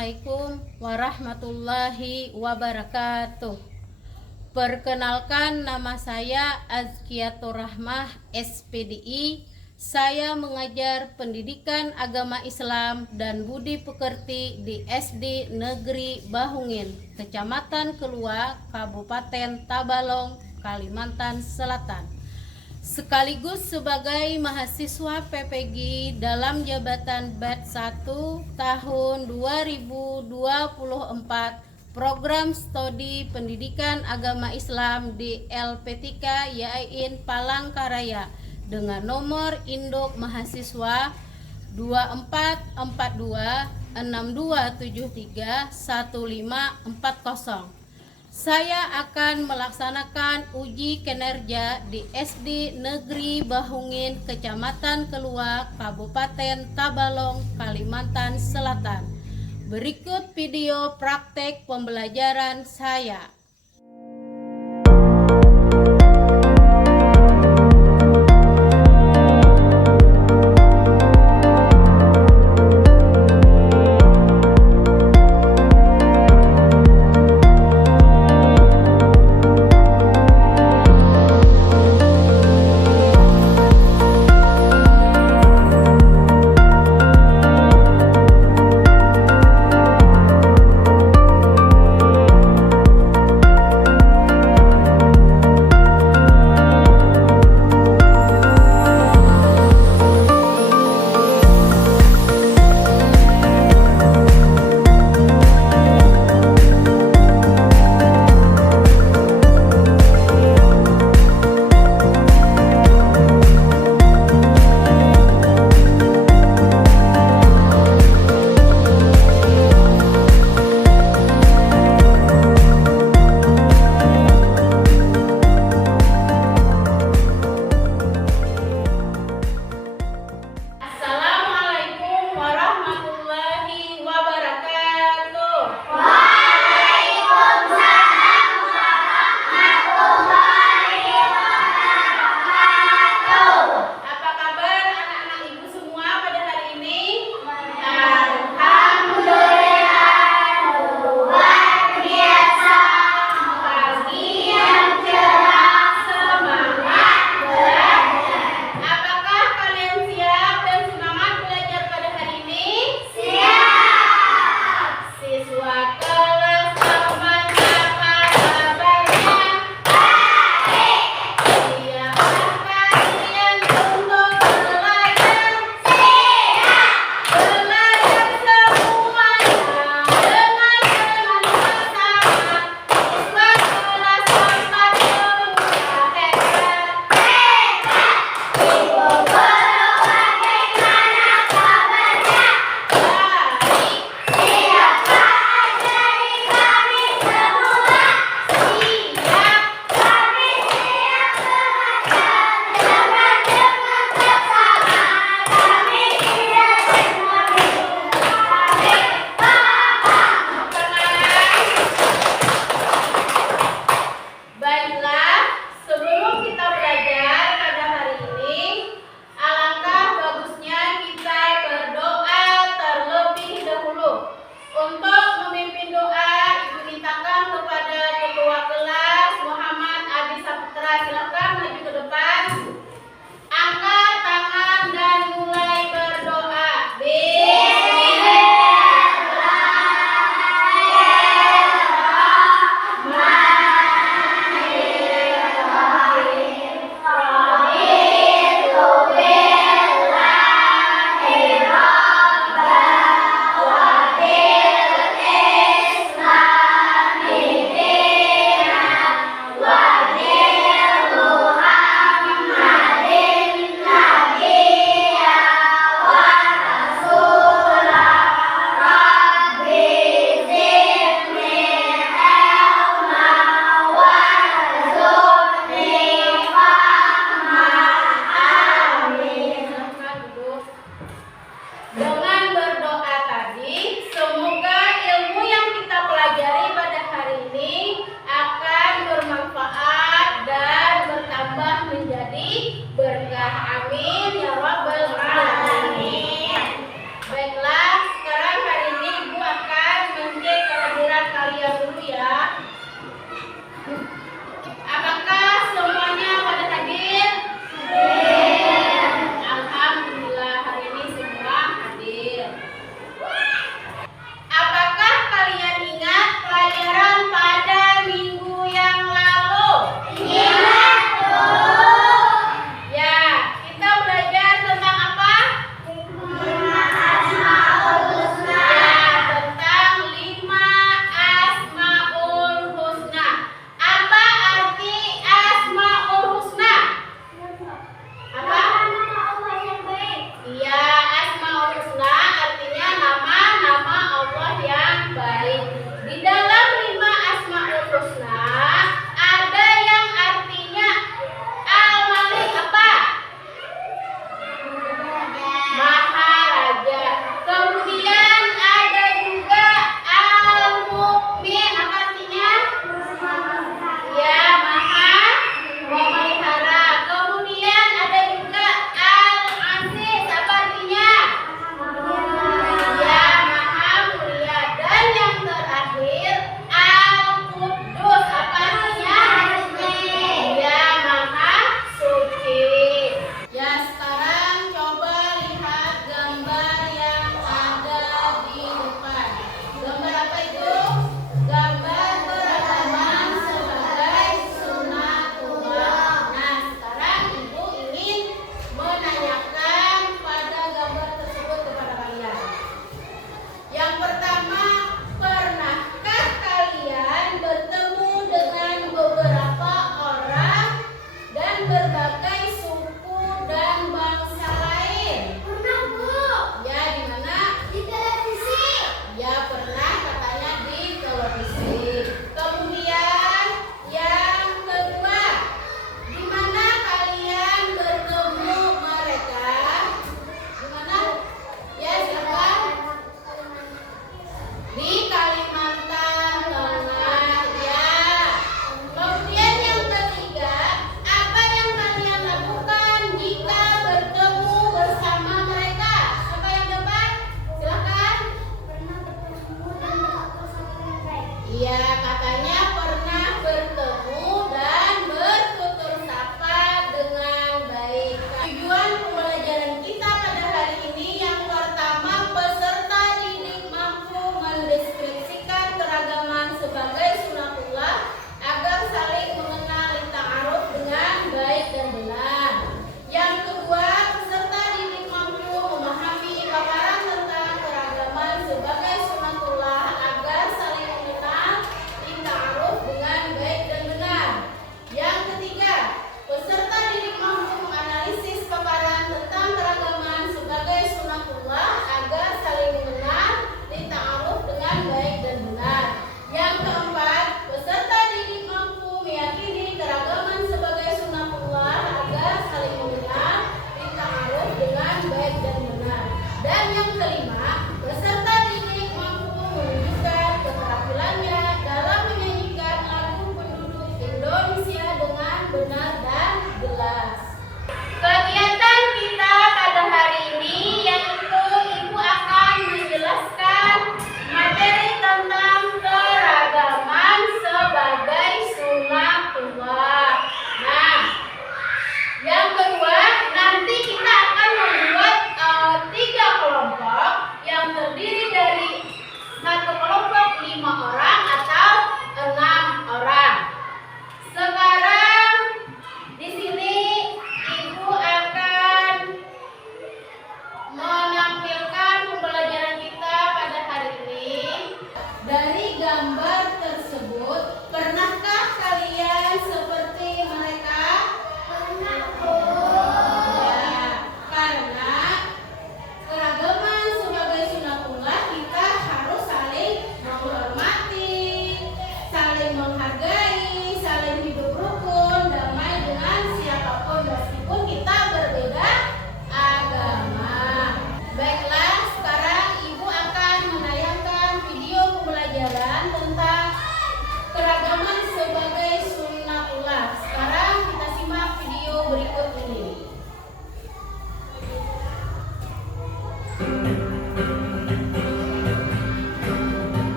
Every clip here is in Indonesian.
Assalamualaikum warahmatullahi wabarakatuh. Perkenalkan, nama saya Azkiyatur Rahmah, SPDI. Saya mengajar pendidikan agama Islam dan budi pekerti di SD Negeri Bahungin, Kecamatan Kelua, Kabupaten Tabalong, Kalimantan Selatan. Sekaligus sebagai mahasiswa PPG dalam jabatan batch 1 tahun 2024 program studi pendidikan agama Islam di LP3 YAIN Palangkaraya dengan nomor induk mahasiswa 244262731540. Saya akan melaksanakan uji kinerja di SD Negeri Bahungin, Kecamatan Kelua, Kabupaten Tabalong, Kalimantan Selatan. Berikut video praktek pembelajaran saya.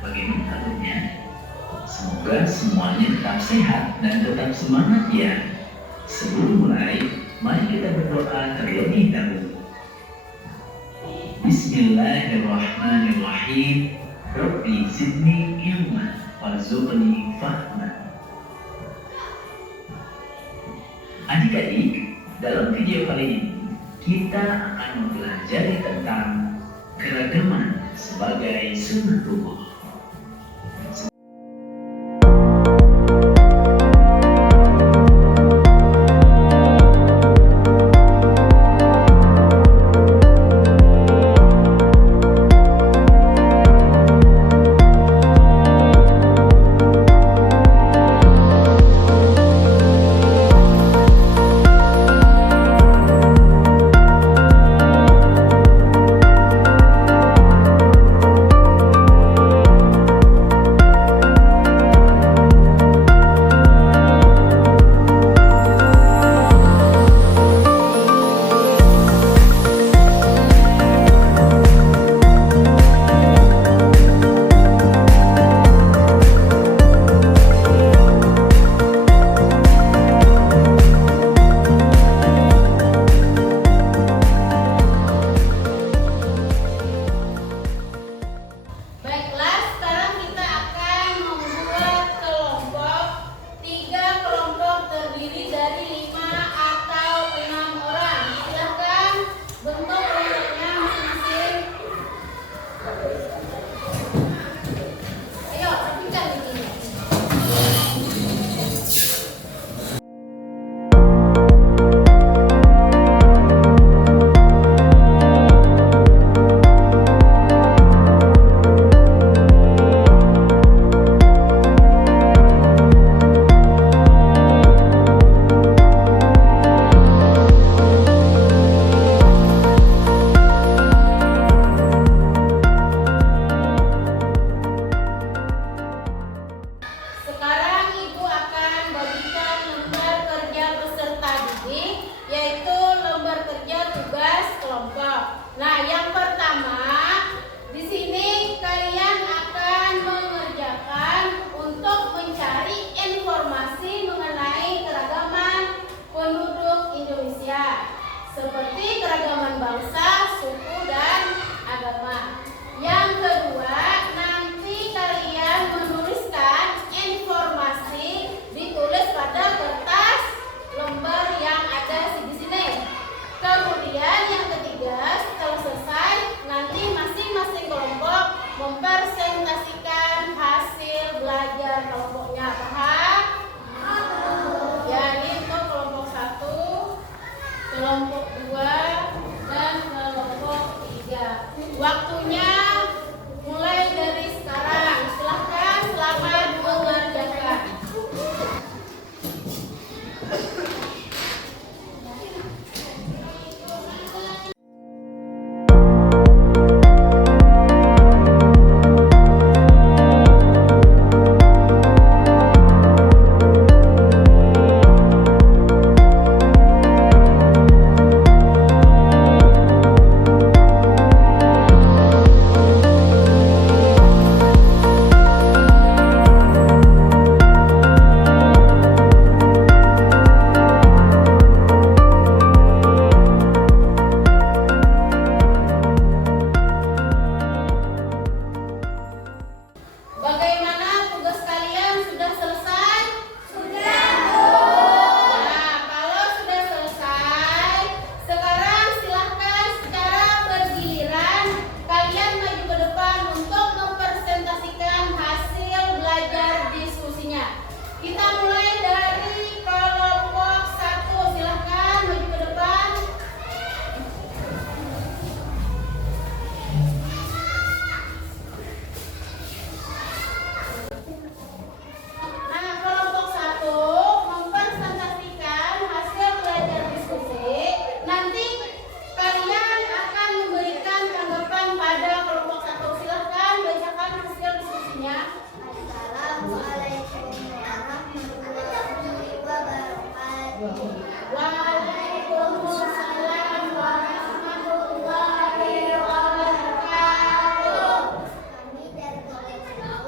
bagaimana kabarnya? Semoga semuanya tetap sehat dan tetap semangat ya. Sebelum mulai, mari kita berdoa terlebih dahulu. Bismillahirrahmanirrahim. Rabbi zidni ilman warzuqni fahman. Adik-adik, dalam video kali ini kita akan mempelajari tentang keragaman sebagai sunnatullah. Nah, yang pertama, di sini kalian akan mengerjakan untuk mencari informasi mengenai keragaman penduduk Indonesia, seperti keragaman bangsa, suku, dan agama. Yang kedua, nanti kalian menuliskan informasi ditulis pada kertas lembar yang ada di sini. Kemudian yang ketiga, setelah selesai, nanti masing-masing kelompok mempresentasikan hasil belajar kelompoknya. Paham? Ya, ini untuk kelompok 1, kelompok 2, dan kelompok 3. Waktunya mulai dari sekarang. Silahkan, selamat mengerjakan. Bagaimana tugas kalian? Sudah selesai? Sudah. Nah, kalau sudah selesai, sekarang silahkan secara bergiliran kalian maju ke depan untuk mempresentasikan hasil belajar diskusinya. Kita mulai dari kelompok 1. Silahkan maju ke depan. Nah, kelompok 1 mempresentasikan hasil belajar diskusi. Nanti kalian akan memberikan tanggapan pada kelompok 1. Silahkan bacakan hasil diskusinya. Assalamualaikum warahmatullahi wabarakatuh. Waalaikumsalam warahmatullahi wabarakatuh. Kami dari kelompok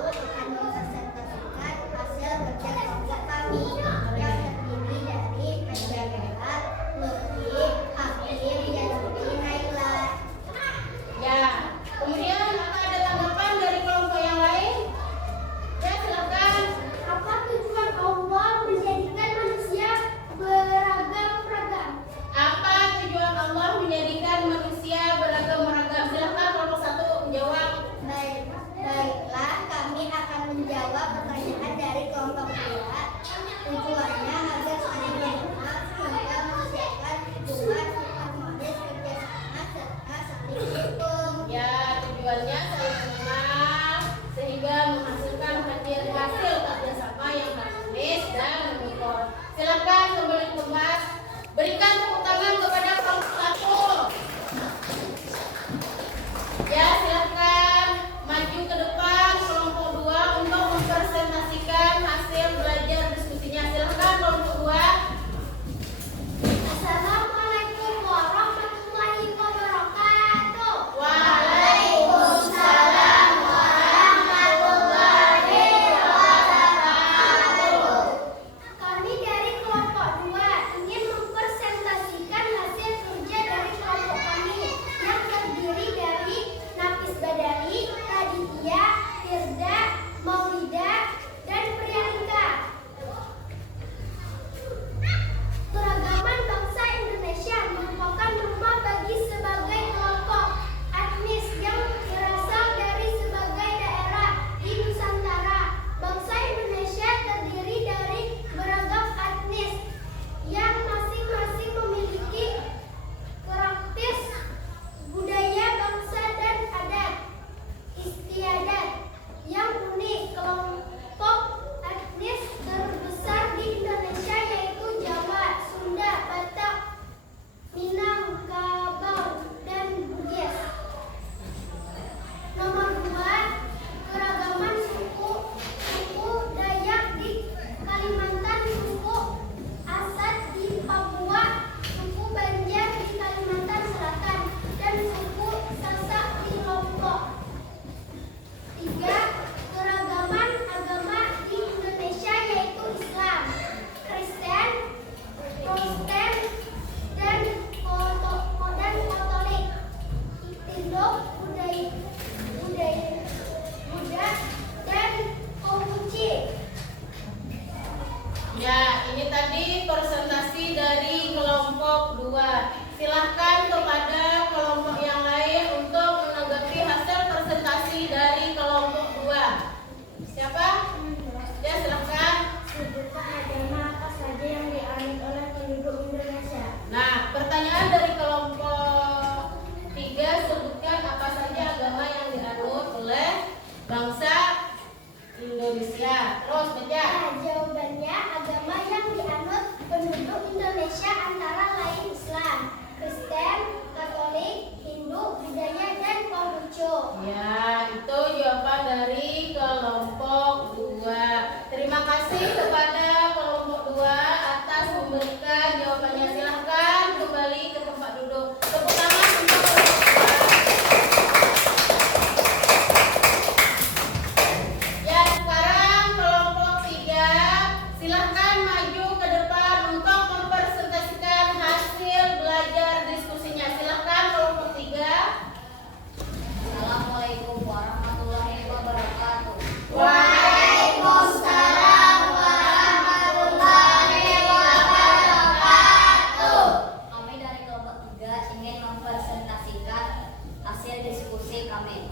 menjawab pertanyaan dari kelompok 2. Tujuannya agar saling mengenal, sehingga menghasilkan hubungan harmonis, kerjasama, serta saling mendukung. Ya, tujuannya saling mengenal sehingga menghasilkan hasil kerjasama yang harmonis dan mendukung. Silakan kembali ke kelas. Berikan tepuk tangan kepada kelompok 1. Ya, silakan maju ke depan kelompok 2 untuk mempresentasikan hasil belajar diskusinya. Silakan kelompok 2. Assalamualaikum warahmatullahi wabarakatuh. Waalaikumsalam warahmatullahi wabarakatuh. Kami dari kelompok 2 ingin mempresentasikan hasil kerja dari kelompok kami yang terdiri dari Nafis Badali, Raditya, Firda, Maulida, dan Priyanka. Keragaman bangsa Indonesia merupakan rumah bagi sebagai kelompok etnis yang berasal dari sebagai daerah di Nusantara. Bangsa Indonesia terdiri dari beragam etnis yang masing-masing memiliki karakter budaya bangsa dan adat istiadat yang unik. Kelompok etnis terbesar di Indonesia yaitu Jawa, Sunda, Batak, Minangkabau, dan Bugis. Nomor 2, keragaman suku Dayak di Kalimantan, suku Asat di Papua, suku Banjar di Kalimantan Selatan, dan suku Sasak di Lombok. 3, keragaman agama di Indonesia yaitu Islam, Kristen, Protestan, dan Katolik. Hindu, Buddha, dan Konghucu. Ya, ini tadi presentasi dari kelompok 2. Silahkan kepada kelompok yang lain untuk menanggapi hasil presentasi dari kelompok 2. Siapa? Ya, silahkan. Sebutkan agama apa saja yang dianut oleh penduduk Indonesia. Nah, pertanyaan dari kelompok 3, sebutkan apa saja agama yang dianut oleh bangsa Indonesia. Terus baca. Jawabannya, agama yang dianut penduduk Indonesia antara lain Islam, Kristen, Katolik, Hindu, Buddha, dan Konghucu. Ya, itu jawaban dari kelompok 2. Terima kasih kepada kelompok 2 atas memberikan jawabannya. Silahkan kembali ke tempat duduk. Tepuk tangan untuk kelompok 2. Ya, sekarang kelompok 3, silahkan maju ke depan untuk mempresentasikan hasil belajar diskusinya. Silahkan kelompok 3. Assalamualaikum warahmatullahi wabarakatuh. Waalaikumsalam warahmatullahi wabarakatuh. Kami dari kelompok 3 ingin mempresentasikan hasil diskusi kami.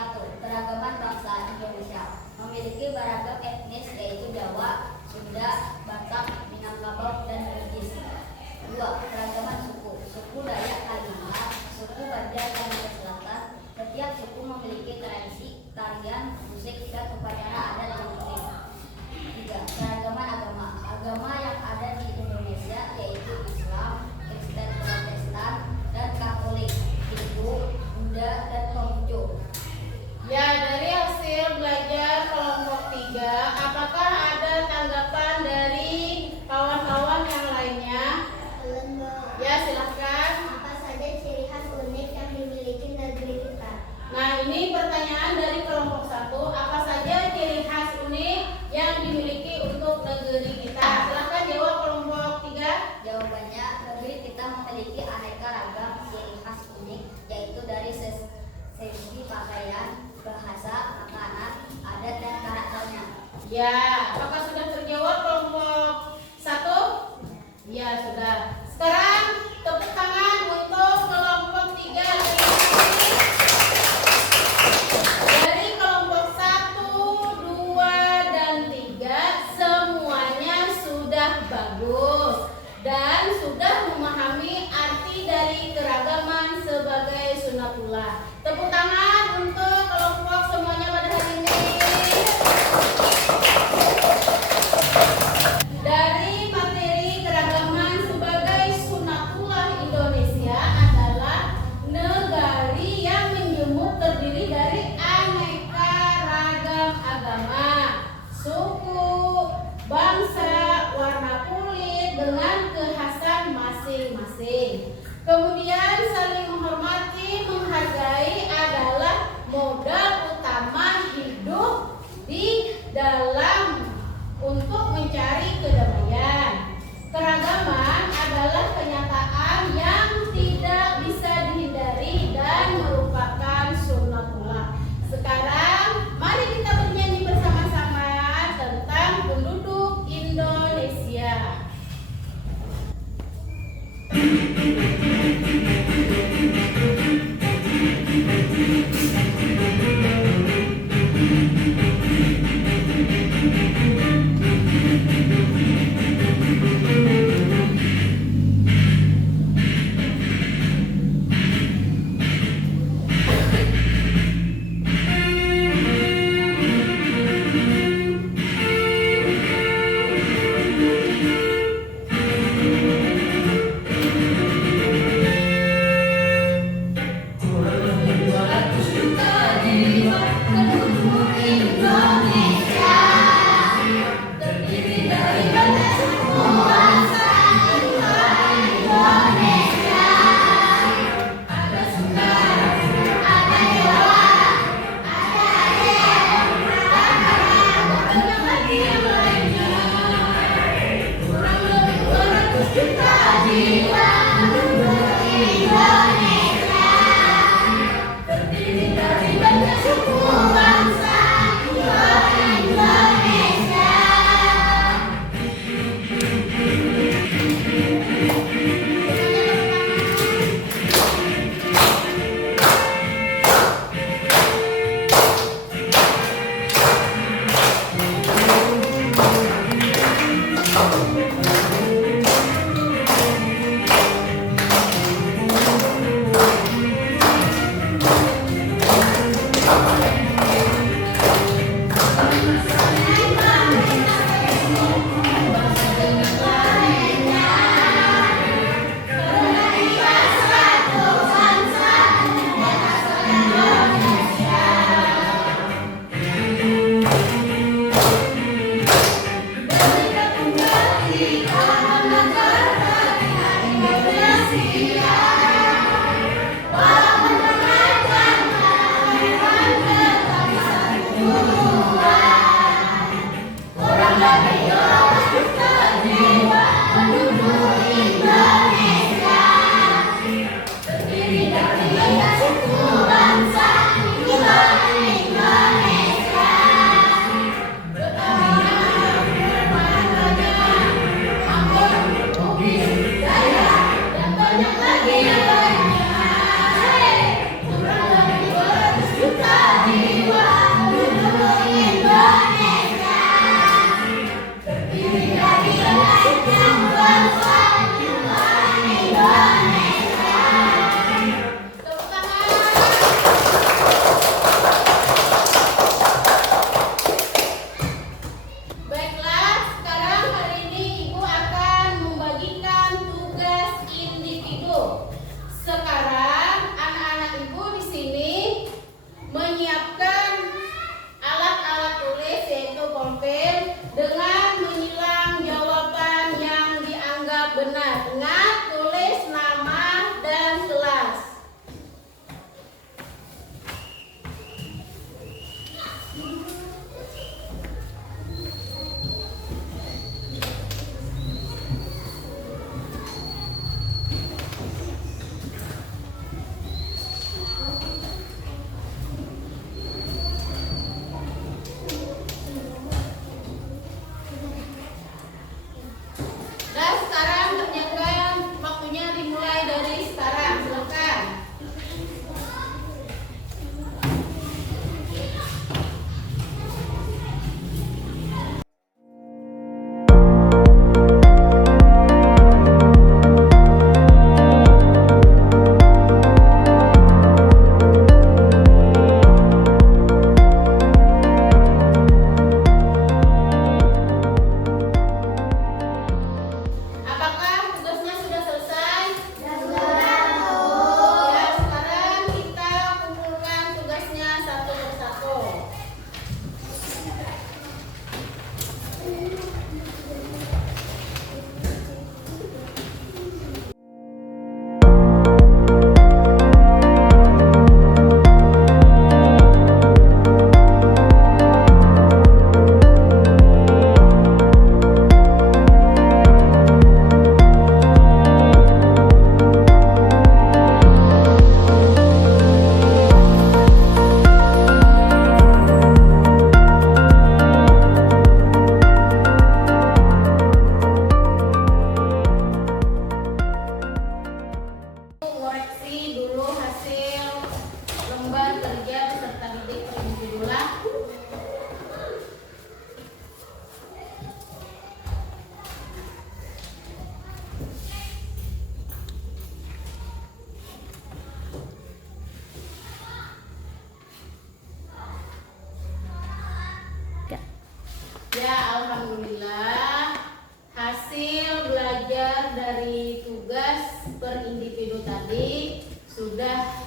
1. Keragaman bangsa Indonesia memiliki beragam etnis yaitu Jawa, Sunda, Batak, Minangkabau, dan Bugis. 2. Keragaman suku. Suku Dayak Kalimantan, suku Banjar Kalimantan Selatan. Setiap suku memiliki tradisi, tarian, musik, dan upacara adat yang unik. 3. Keragaman agama. Agama yang ada di Indonesia yaitu Islam, Kristen, Protestan, dan Katolik, Hindu, Buddha, dan Konghucu. Ya, dari hasil belajar kelompok 3, apakah ada tanggapan dari kawan-kawan yang lainnya? Ya, silahkan. Apa saja ciri khas unik yang dimiliki negeri kita? Nah, ini pertanyaan dari kelompok 1. Apa saja ciri khas unik yang dimiliki untuk negeri kita? Silahkan jawab kelompok 3. Jawabannya, negeri kita memiliki aneka ragam ciri khas unik yaitu dari segi pakaian, bahasa, makanan, adat, dan karakternya. Ya, apakah sudah terjawab kelompok 1? Ya, sudah. Sekarang tepuk tangan untuk kelompok 3. sunnatullah. Tepuk tangan untuk kelompok semuanya pada hari ini. Dari materi keragaman sebagai sunnatullah Indonesia adalah negari yang menjemur terdiri dari aneka ragam agama, suku, bangsa, warna kulit dengan kekhasan masing-masing. Kemudian saling menghormati, menghargai adalah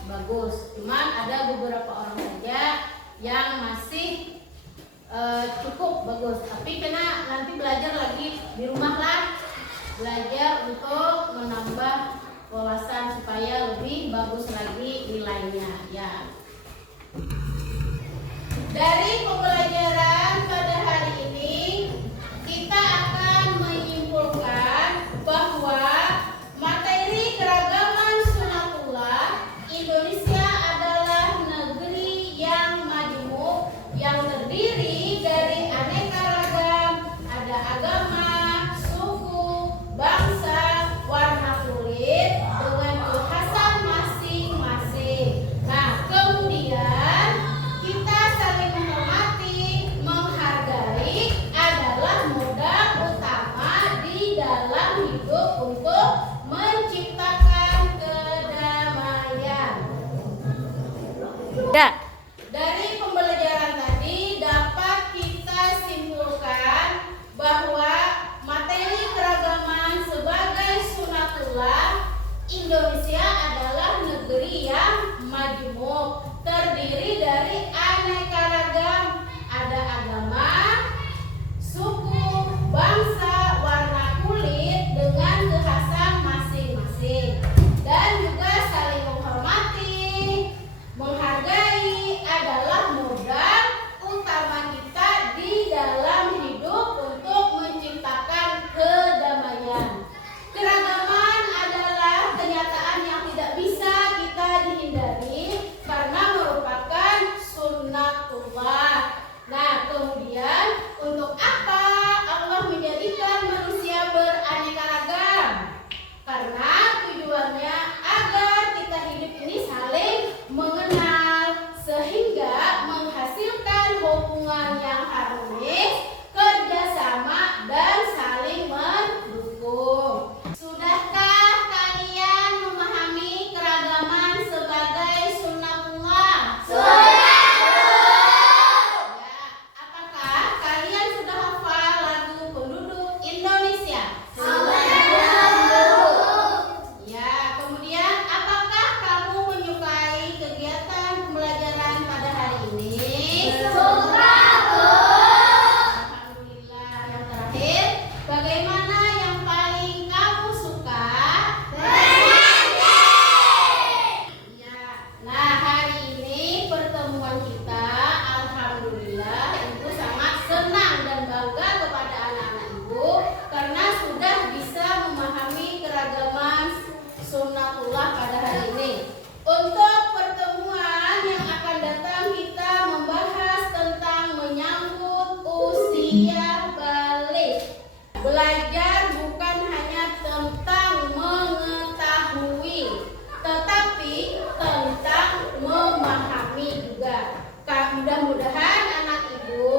bagus. Cuman ada beberapa orang saja yang masih cukup bagus. Tapi karena nanti belajar lagi di rumah lah, belajar untuk menambah wawasan supaya lebih bagus lagi nilainya ya. Dari pembelajaran pada hari ini kita akan menyimpulkan bahwa materi keragaman sunatullah Indonesia adalah negeri yang majmuk yang terdiri dari aneka ragam, ada agama, suku, bangsa, warna kulit dengan kekhasan masing-masing. Nah, kemudian kita saling menghormati, menghargai adalah modal utama di dalam hidup untuk menciptakan kedamaian. Ya. Dari pembelajaran tadi dapat kita simpulkan bahwa materi keragaman sebagai sunatullah Indonesia adalah negeri yang majmuk, terdiri dari aneka ragam, ada agama, suku, bangsa, warna kulit dengan kekhasan masing-masing, dan juga saling menghormati, menghargai adalah modal utama kita di dalam hidup untuk menciptakan kedamaian. Keragaman adalah kenyataan yang tidak bisa kita dihindari karena merupakan sunnatullah. Nah, kemudian untuk apa Allah menjadikan manusia beraneka ragam? Karena tujuannya agar kita hidup ini saling mengenal sehingga menghasilkan hubungan yang harmonis, kerjasama dan saling mendukung. Sudahkah kalian memahami keragaman sebagai sunnatullah? Sudah. Ya, apakah kalian sudah hafal lagu penduduk Indonesia? Ya, kemudian apakah kamu menyukai kegiatan pembelajaran pada hari ini? Alhamdulillah. Yang terakhir, bagaimana yang paling kamu suka? Ya. Nah, hari ini pertemuan kita alhamdulillah ibu sangat senang dan bangga kepada anak-anak ibu karena sudah bisa memahami keragaman sunnatullah pada hari ini. Untuk pertemuan yang akan datang kita membahas tentang menyambut usia balik. Belajar bukan hanya tentang mengetahui, tetapi tentang memahami juga. Mudah-mudahan anak ibu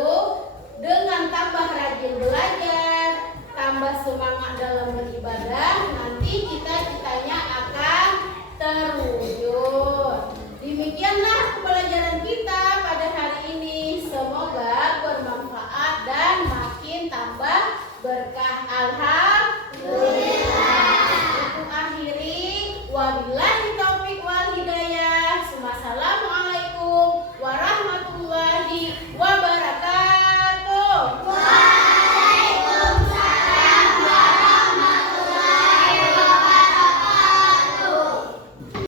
dengan tambah rajin belajar, tambah semangat dalam beribadah, nanti cita-citanya akan terwujud. Demikianlah pembelajaran kita pada hari ini. Semoga bermanfaat dan makin tambah berkah. Alhamdulillah.